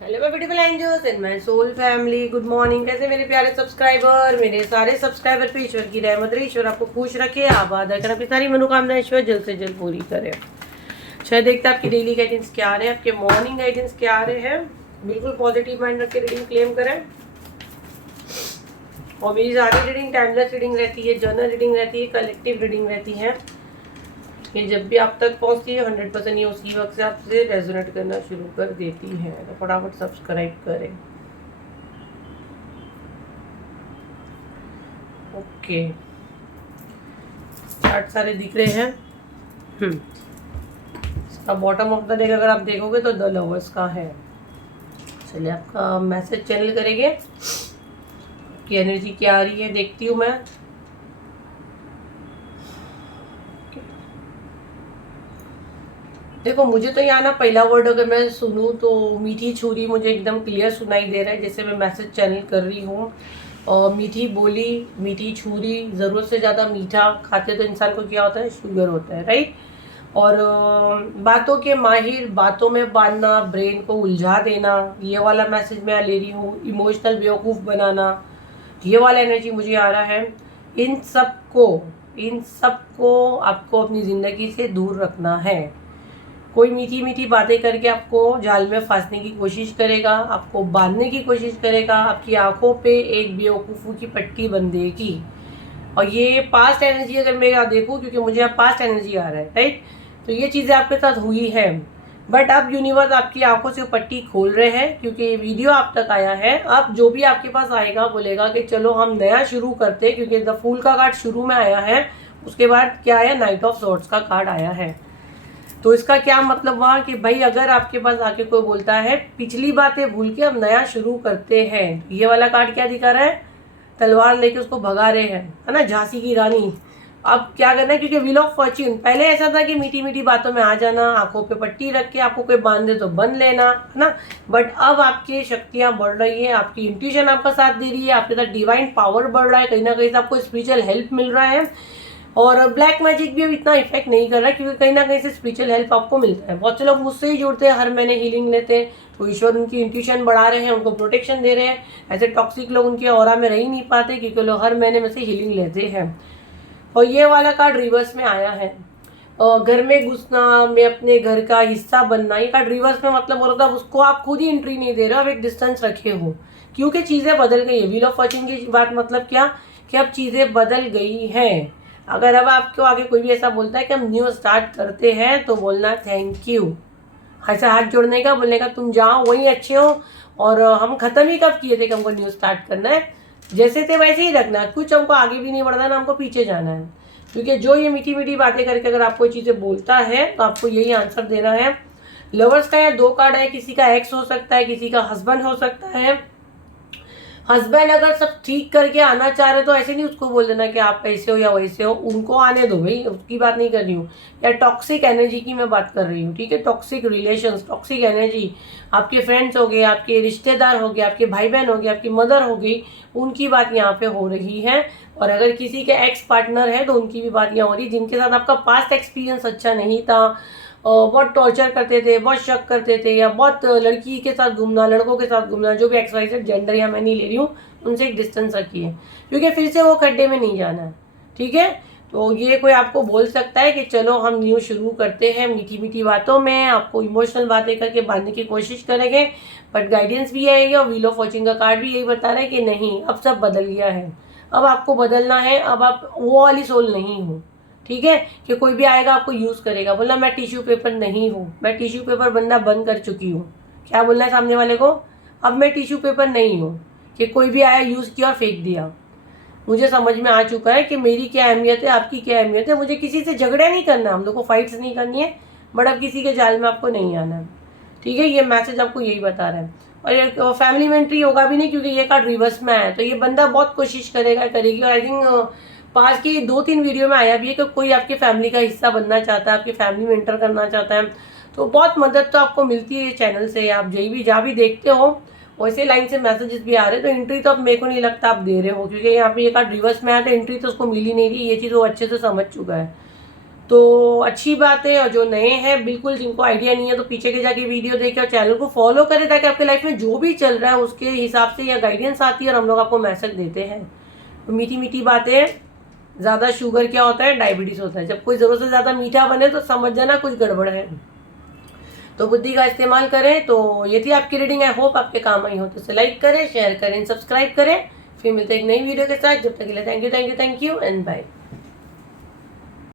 Hello my beautiful angels and my soul family, good morning. कैसे मेरे प्यारे subscriber, मेरे सारे सब्सक्राइबर पे ईश्वर की रहमत रहे, ईश्वर आपको खुश रखे, आबाद रखे, अपनी सारी मनोकामनाएं ईश्वर जल्द से जल्द पूरी करे। शायद देखते हैं आपकी डेली गाइडेंस क्या आ रहे हैं, आपके मॉर्निंग गाइडेंस क्या आ रहे हैं। बिल्कुल पॉजिटिव माइंड रख के रीडिंग क्लेम करें। और मेरी सारी रीडिंग टाइमलेस रीडिंग रहती है, जर्नल रीडिंग रहती है, कलेक्टिव रीडिंग रहती है। ये जब भी आप तक पहुंचती है 100% ये उसी वक्त से आपसे रेजोनेट करना शुरू कर देती है। तो फटाफट सब्सक्राइब करें। ओके, चार्ट सारे दिख रहे हैं। इसका बॉटम ऑफ द डेक अगर आप देखोगे तो द लवर्स का है। चलिए आपका मैसेज चैनल करेंगे कि एनर्जी क्या आ रही है, देखती हूँ मैं। देखो, मुझे तो यहाँ ना पहला वर्ड अगर मैं सुनूँ तो मीठी छुरी मुझे एकदम क्लियर सुनाई दे रहा है, जैसे मैं मैसेज चैनल कर रही हूँ। और मीठी बोली, मीठी छुरी, ज़रूरत से ज़्यादा मीठा खाते तो इंसान को क्या होता है, शुगर होता है, राइट। और बातों के माहिर, बातों में बांधना, ब्रेन को उलझा देना, ये वाला मैसेज मैं ले रही हूँ। इमोशनल बेवकूफ़ बनाना, ये वाला एनर्जी मुझे आ रहा है। इन सब को आपको अपनी ज़िंदगी से दूर रखना है। कोई मीठी मीठी बातें करके आपको जाल में फंसने की कोशिश करेगा, आपको बांधने की कोशिश करेगा, आपकी आंखों पे एक बेवकूफ़ों की पट्टी बंधेगी। और ये पास्ट एनर्जी अगर मैं देखूँ, क्योंकि मुझे अब पास्ट एनर्जी आ रहा है, राइट। तो ये चीज़ें आपके साथ हुई है, बट अब यूनिवर्स आपकी आंखों से पट्टी खोल रहे हैं, क्योंकि ये वीडियो आप तक आया है। अब जो भी आपके पास आएगा बोलेगा कि चलो हम नया शुरू करते हैं, क्योंकि द फूल का कार्ड शुरू में आया है। उसके बाद क्या आया, नाइट ऑफ सॉर्ड्स का कार्ड आया है। तो इसका क्या मतलब हुआ कि भाई अगर आपके पास आके कोई बोलता है पिछली बातें भूल के हम नया शुरू करते हैं, ये वाला कार्ड क्या दिखा रहा है, तलवार लेके उसको भगा रहे हैं, है ना, झांसी की रानी। अब क्या करना है, क्योंकि व्हील ऑफ फॉर्च्यून पहले ऐसा था कि मीठी मीठी बातों में आ जाना, आंखों पे पट्टी रख के आपको कोई बांध दे तो बंद लेना, है ना। बट अब आपकी शक्तियां बढ़ रही है, आपकी इंट्यूशन आपका साथ दे रही है, आपके साथ डिवाइन पावर बढ़ रहा है, कहीं ना कहीं से आपको स्पिरिचुअल हेल्प मिल रहा है। और ब्लैक मैजिक भी अब इतना इफेक्ट नहीं कर रहा है, क्योंकि कहीं ना कहीं से स्पिरिचुअल हेल्प आपको मिलता है। बहुत से लोग मुझसे ही जुड़ते हैं, हर महीने हीलिंग लेते हैं, तो ईश्वर उनकी इंट्यूशन बढ़ा रहे हैं, उनको प्रोटेक्शन दे रहे हैं। ऐसे टॉक्सिक लोग उनके ऑरा में रह ही नहीं पाते, क्योंकि लोग हर महीने में से हीलिंग लेते हैं। और ये वाला कार्ड रिवर्स में आया है, घर में घुसना, मैं अपने घर का हिस्सा बनना। ये कार्ड रिवर्स में मतलब बोल रहा था उसको आप खुद ही एंट्री नहीं दे रहे हो, आप एक डिस्टेंस रखे हो, क्योंकि चीज़ें बदल गई है। व्हील ऑफ फॉर्च्यून की बात मतलब क्या, कि अब चीज़ें बदल गई हैं। अगर अब आपको आगे कोई भी ऐसा बोलता है कि हम न्यू स्टार्ट करते हैं, तो बोलना थैंक यू, ऐसा हाथ जोड़ने का, बोलने का तुम जाओ वहीं अच्छे हो, और हम ख़त्म ही कब किए थे कि हमको न्यू स्टार्ट करना है, जैसे थे वैसे ही रखना है। कुछ हमको आगे भी नहीं बढ़ना, ना हमको पीछे जाना है। क्योंकि जो ये मीठी मीठी बातें करके अगर आपको चीज़ें बोलता है, तो आपको यही आंसर देना है। लवर्स का यहाँ 2 कार्ड है, किसी का एक्स हो सकता है, किसी का हस्बैंड हो सकता है। हस्बैंड अगर सब ठीक करके आना चाह रहे तो ऐसे नहीं उसको बोल देना कि आप ऐसे हो या वैसे हो, उनको आने दो भाई, उसकी बात नहीं कर रही हूँ। या टॉक्सिक एनर्जी की मैं बात कर रही हूँ, ठीक है। टॉक्सिक रिलेशंस, टॉक्सिक एनर्जी, आपके फ्रेंड्स हो गए, आपके रिश्तेदार हो गए, आपके भाई बहन हो गए, आपकी मदर हो गई, उनकी बात यहाँ पे हो रही है। और अगर किसी के एक्स पार्टनर है तो उनकी भी बात यहाँ हो रही है, जिनके साथ आपका पास्ट एक्सपीरियंस अच्छा नहीं था, बहुत टॉर्चर करते थे, बहुत शक करते थे, या बहुत लड़की के साथ घूमना, लड़कों के साथ घूमना, जो भी एक्सवाइजेड जेंडर या मैं नहीं ले रही हूँ, उनसे एक डिस्टेंस रखिए, क्योंकि फिर से वो खड्डे में नहीं जाना है, ठीक है। तो ये कोई आपको बोल सकता है कि चलो हम न्यू शुरू करते हैं, मीठी मीठी बातों में आपको इमोशनल बातें करके बांधने की कोशिश करेंगे, बट गाइडेंस भी आएगी। और व्हील ऑफ फॉर्च्यून का कार्ड भी यही बता रहा है कि नहीं, अब सब बदल गया है, अब आपको बदलना है, अब आप वो वाली सोल नहीं हो, ठीक है। कि कोई भी आएगा आपको यूज करेगा, बोला मैं टिश्यू पेपर नहीं हूँ, मैं टिश्यू पेपर बनना बंद कर चुकी हूँ। क्या बोलना है सामने वाले को, अब मैं टिश्यू पेपर नहीं हूँ कि कोई भी आया यूज किया और फेंक दिया। मुझे समझ में आ चुका है कि मेरी क्या अहमियत है, आपकी क्या अहमियत है। मुझे किसी से झगड़ा नहीं करना, हम लोग को फाइट्स नहीं करनी है, बट अब किसी के जाल में आपको नहीं आना है, ठीक है। ये मैसेज आपको यही बता रहा है। और ये फैमिली में एंट्री होगा भी नहीं, क्योंकि ये कार्ड रिवर्स में आया, तो ये बंदा बहुत कोशिश करेगा, करेगी। और आई थिंक पास की 2-3 वीडियो में आया भी है कि कोई आपकी फैमिली का हिस्सा बनना चाहता है, आपकी फैमिली में एंटर करना चाहता है। तो बहुत मदद तो आपको मिलती है ये चैनल से, आप जहाँ भी देखते हो वैसे लाइन से मैसेजेस भी आ रहे हैं। तो एंट्री तो अब मेरे को नहीं लगता आप दे रहे हो, क्योंकि यहाँ पे ये कार्ड रिवर्स में आया, तो एंट्री तो उसको मिल ही नहीं रही, ये चीज़ वो अच्छे से समझ चुका है, तो अच्छी बात है। और जो नए हैं, बिल्कुल जिनको आइडिया नहीं है, तो पीछे के जाके वीडियो देखें और चैनल को फॉलो करें, ताकि आपके लाइफ में जो भी चल रहा है उसके हिसाब से या गाइडेंस आती है और हम लोग आपको मैसेज देते हैं। तो मीठी मीठी बातें, ज़्यादा शुगर क्या होता है, डायबिटीज़ होता है। जब कोई ज़रूरत से ज़्यादा मीठा बने तो समझ जाना कुछ गड़बड़ है। तो बुद्धि का इस्तेमाल करें। तो ये थी आपकी रीडिंग, आई होप आपके काम आई हो। तो इसे लाइक करें, शेयर करें, सब्सक्राइब करें। फिर मिलते हैं एक नई वीडियो के साथ। जब तक के लिए थैंक यू एंड बाय।